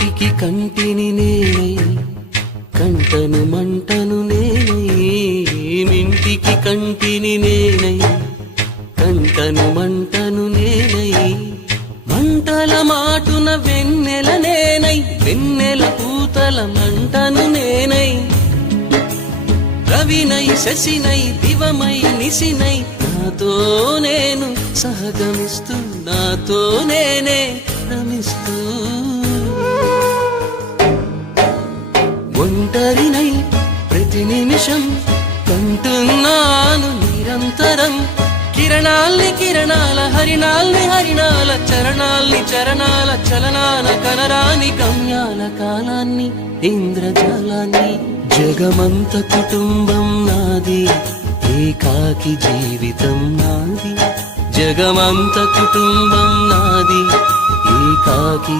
కంటికి కంటిని నేనై కంటను మంటను నేనై మింటికి కంటిని నేనై కంటను మంటను నేనై మంటల మాటున వెన్నెల నేనై వెన్నెల పూతల మంటను నేనై రవినై శశినై దివమై నిశినై నాతో నేను సహగమిస్తూ నాతో నేనే రమిస్తూ ఒంటరినై ప్రతి నిమిషం కంటున్నాను నిరంతరం కిరణాల్ని కిరణాల హరిణాల్ని హరిణాల చరణాల్ని చరణాల చలనాల కనరాని గమ్యాల కాలాన్ని ఇంద్రజాలాన్ని జగమంత కుటుంబం నాది ఏకాకి జీవితం నాది జగమంత కుటుంబం నాది ఏకాకి